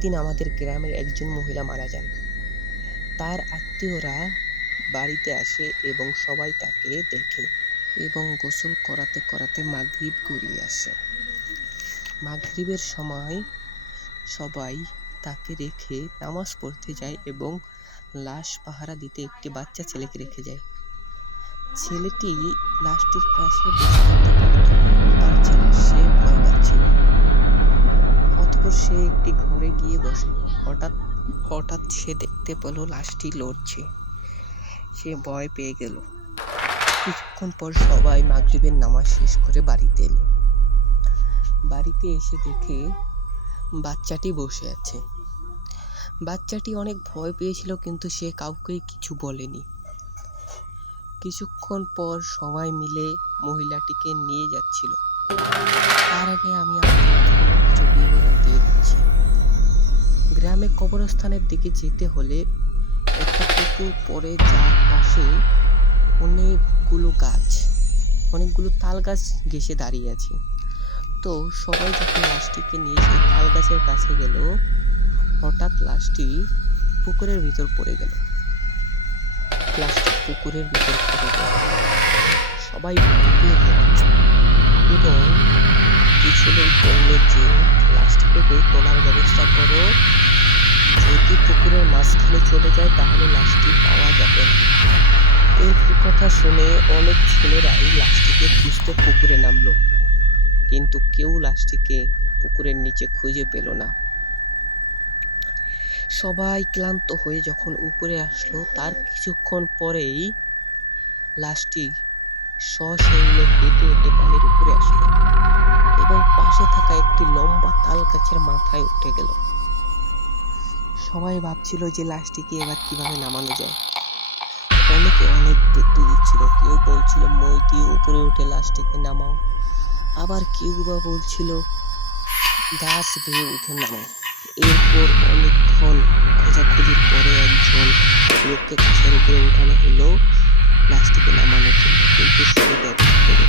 একদিন আমাদের গ্রামের একজন মহিলা মারা যান। তার আত্মীয়রা বাড়িতে আসে এবং সবাই তাকে দেখে এবং গোসল করাতে করাতে মাগরিব গড়িয়ে আসে। মাগরিবের সময় সবাই তাকে রেখে নামাজ পড়তে যায় এবং লাশ পাহারা দিতে একটি বাচ্চা ছেলেকে রেখে যায়। ছেলেটি লাশটির পাশে বসে থাকতে পারছে না, সে ভয় পাচ্ছিল। অতঃপর সে একটি ঘরে গিয়ে বসে। হঠাৎ সে দেখতে পেল লাশটি লড়ছে। সে ভয় পেয়ে গেল। কিছুক্ষণ পর সবাই মাগরিবের নামাজ শেষ করে বাড়িতে এলো। বাড়িতে এসে দেখে বাচ্চাটি বসে আছে। বাচ্চাটি অনেক ভয় পেয়েছিল, কিন্তু সে কাউকে কিছু বলেনি। কিছুক্ষণ পর সবাই মিলে মহিলাটিকে নিয়ে যাচ্ছিল। তার আগে আমি আপনাদের কিছু বিবরণ দিয়ে দিচ্ছি। গ্রামে কবরস্থানের দিকে যেতে হলে একটা পুকুর পড়ে, যার পাশে অনেকগুলো তাল গাছ ঘেঁষে দাঁড়িয়ে আছে। তো সবাই যখন লাশটিকে নিয়ে সেই তাল গাছের কাছে গেল, হঠাৎ লাশটি পুকুরের ভিতর পড়ে গেল। সবাই ভয় পেয়ে গেল এবং কিছু লোক বলল যে লাশটিকে কেউ তোলার ব্যবস্থা করো, যদি পুকুরের মাঝখানে চলে যায় তাহলে লাশটি পাওয়া যাবে না। এই কথা শুনে অনেক ছেলেরাই লাশটিকে খুঁজতে পুকুরে নামলো, কিন্তু কেউ লাশটিকে পুকুরের নিচে খুঁজে পেল না। সবাই ক্লান্ত হয়ে যখন উপরে আসলো, তার কিছুক্ষণ পরেই লাশটি সশরীরে হেঁটে হেঁটে পানির উপরে আসলো এবং পাশে থাকা একটি লম্বা তাল গাছের মাথায় উঠে গেল। সবাই ভাবছিল যে লাশটিকে এবার কিভাবে নামানো যায়। অনেকে অনেক বুদ্ধি দিচ্ছিল। কেউ বলছিল মই দিয়ে উপরে উঠে লাশটিকে নামাও, আবার কেউ বা বলছিল গাছ বেয়ে উঠে নামাও। এরপর অনেকক্ষণ খোঁজাখুঁজির পরে একজন লোককে গাছের উপরে উঠানো হলো লাশটিকে নামানোর জন্য, কিন্তু সে ব্যর্থ হলো।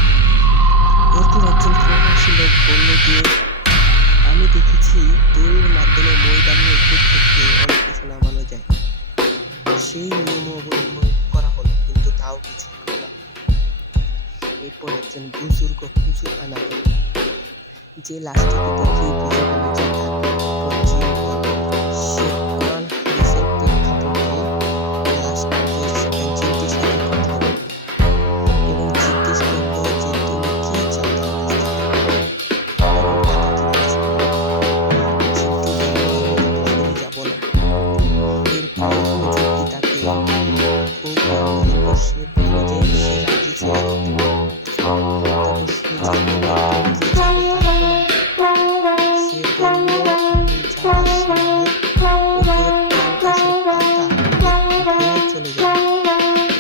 এরপর একজন প্রবাসী লোক বলল যে আমি দেখেছি দড়ির মাধ্যমে মই টানিয়ে উপর থেকে অনেক কিছু নামানো যায়। সেই নিয়ম অবলম্বন করা হলো, কিন্তু তাও কিছু হলো না। এরপর একজন বুজুর্গ হুজুর আনা হলো, যে লাশটিকে দেখেই বুঝে গেল যে সে কোরআন হাদিসের প্রেক্ষাপটে লাশটিকে জিনটি সাথে কথা বলল এবং জিজ্ঞেস করল যে তুমি কি চাও তার কাছ থেকে। জিনটি বলল আমি যাব না। এরপর হুজুরটি তাকে খুব আগ্রহ করে সে বলল যে সে রাজি ছিল। তারপর সে জানল কে যাবে তা সে বলল আমি যাওয়ার সময় উপরের তাল গাছের পাতা ভেঙে চলে যাবে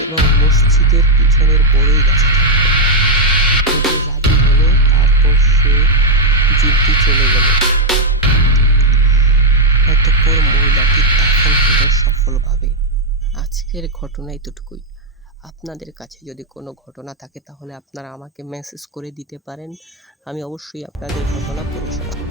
এবং মসজিদের পিছনের বড়ই গাছে থাকবে। হুজুর রাজি হলো। তারপর সে জিনটি চলে গেল। অতঃপর মহিলাটি দাফন হলো সফলভাবে। আজকের ঘটনা এতটুকুই। আপনাদের কাছে যদি কোনো ঘটনা থাকে তাহলে আপনারা আমাকে মেসেজ করে দিতে পারেন। আমি অবশ্যই আপনাদের ঘটনা পড়ে শোনাবো।